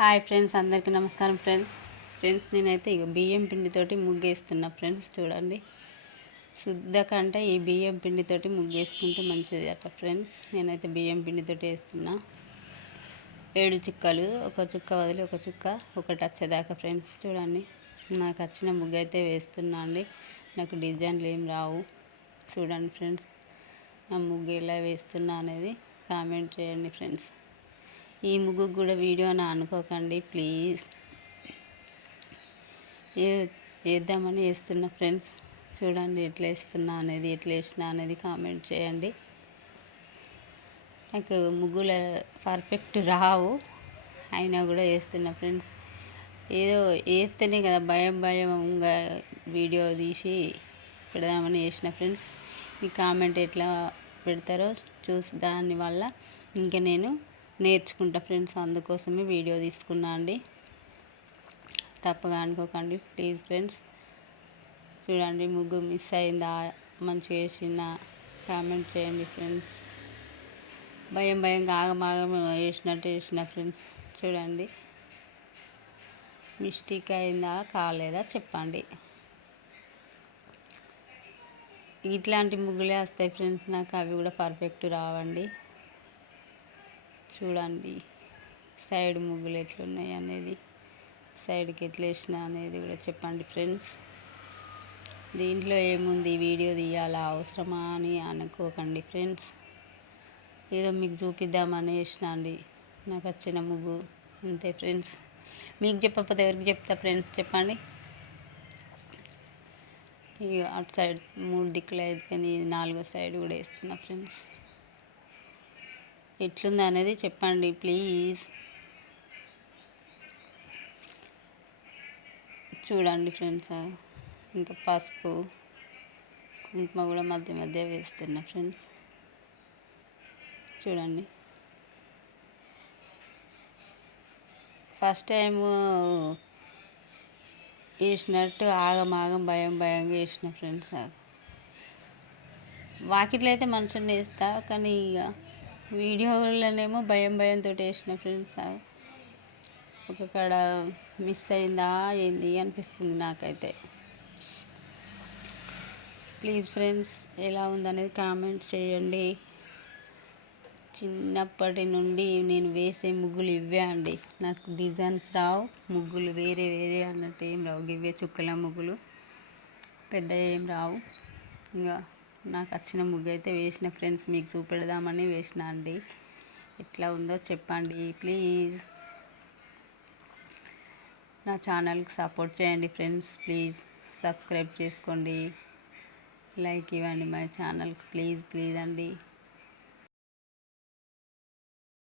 Hi friends అందరికీ నమస్కారం friends friends నేనైతే ఇక బియ్యం పిండితోటి ముగ్గేస్తున్నా ఫ్రెండ్స్ చూడండి. శుద్ధ కంటే ఈ బియ్యం పిండితోటి ముగ్గేసుకుంటే మంచిది అట ఫ్రెండ్స్ నేనైతే బియ్యం పిండితోటి వేస్తున్నా. ఏడు చుక్కలు ఒక చుక్క వదిలి ఒక చుక్క ఒకటి వచ్చేదాకా ఫ్రెండ్స్ చూడండి. నాకు వచ్చిన ముగ్గు అయితే వేస్తున్నా అండి. నాకు డిజైన్లు ఏం రావు. చూడండి ఫ్రెండ్స్ నా ముగ్గు ఎలా వేస్తున్నా అనేది కామెంట్ చేయండి ఫ్రెండ్స్ ఈ ముగ్గు కూడా వీడియో అని అనుకోకండి ప్లీజ్. వేద్దామని వేస్తున్నా ఫ్రెండ్స్ చూడండి ఎట్లా వేస్తున్నా అనేది ఎట్లా వేసినా అనేది కామెంట్ చేయండి. నాకు ముగ్గుల పర్ఫెక్ట్ రావు అయినా కూడా వేస్తున్నా ఫ్రెండ్స్. ఏదో వేస్తేనే కదా భయం భయంగా వీడియో తీసి పెడదామని వేసిన ఫ్రెండ్స్. మీ కామెంట్ ఎట్లా పెడతారో చూసి దానివల్ల ఇంకా నేను నేర్చుకుంటా ఫ్రెండ్స్ అందుకోసమే వీడియో తీసుకున్నా అండి. తప్పగా అనుకోకండి ప్లీజ్ ఫ్రెండ్స్. చూడండి ముగ్గు మిస్ అయిందా మంచిగా వేసిన కామెంట్ చేయండి ఫ్రెండ్స్. భయం భయంగా ఆగమాగం వేసినట్టు వేసిన ఫ్రెండ్స్ చూడండి. మిస్టేక్ అయిందా కాలేదా చెప్పండి. ఇట్లాంటి ముగ్గులే వస్తాయి ఫ్రెండ్స్ నాకు అవి కూడా పర్ఫెక్ట్ రావండి. చూడండి. సైడ్ ముగ్గులు ఎట్లున్నాయి అనేది సైడ్కి ఎట్లా వేసిన అనేది కూడా చెప్పండి ఫ్రెండ్స్. దీంట్లో ఏముంది? వీడియో తీయాలా? అవసరమా అని అనుకోకండి ఫ్రెండ్స్. ఏదో మీకు చూపిద్దామని వేసిన అండి. నాకు వచ్చిన ముగ్గు. అంతే ఫ్రెండ్స్. మీకు చెప్పకపోతే ఎవరికి చెప్తా ఫ్రెండ్స్? చెప్పండి. ఇక అటు సైడ్ మూడు దిక్కులు అయిపోయింది నాలుగో సైడ్ కూడా వేస్తున్నా ఫ్రెండ్స్. ఎట్లుంది అనేది చెప్పండి ప్లీజ్. చూడండి ఫ్రెండ్స్ ఇంకా పసుపు కుంకుమ కూడా మధ్య మధ్య వేస్తున్నా ఫ్రెండ్స్. చూడండి. ఫస్ట్ టైం వేసినట్టు ఆగం ఆగం భయం భయంగా వేసిన ఫ్రెండ్స్ వాకిట్లో అయితే మనుషుని వేస్తా కానీ ఇక వీడియోలోనేమో భయం భయంతో వేసిన ఫ్రెండ్స్. ఒక కాడ మిస్ అయిందా ఏంది అనిపిస్తుంది నాకైతే. ప్లీజ్ ఫ్రెండ్స్ ఎలా ఉందనేది కామెంట్ చేయండి. చిన్నప్పటి నుండి నేను వేసే ముగ్గులు ఇవే అండి. నాకు డిజైన్స్ రావు ముగ్గులు వేరే వేరే అన్నట్టు ఏం రావు. ఇవే చుక్కల ముగ్గులు పెద్ద ఏం రావు. ఇంకా నాకు వచ్చిన ముగ్గు అయితే వేసిన ఫ్రెండ్స్ మీకు చూపెడదామని వేసిన అండి. ఎట్లా ఉందో చెప్పండి ప్లీజ్. నా ఛానల్కి సపోర్ట్ చేయండి ఫ్రెండ్స్ ప్లీజ్. సబ్స్క్రైబ్ చేసుకోండి. లైక్ ఇవ్వండి మై ఛానల్కి ప్లీజ్ ప్లీజ్ అండి.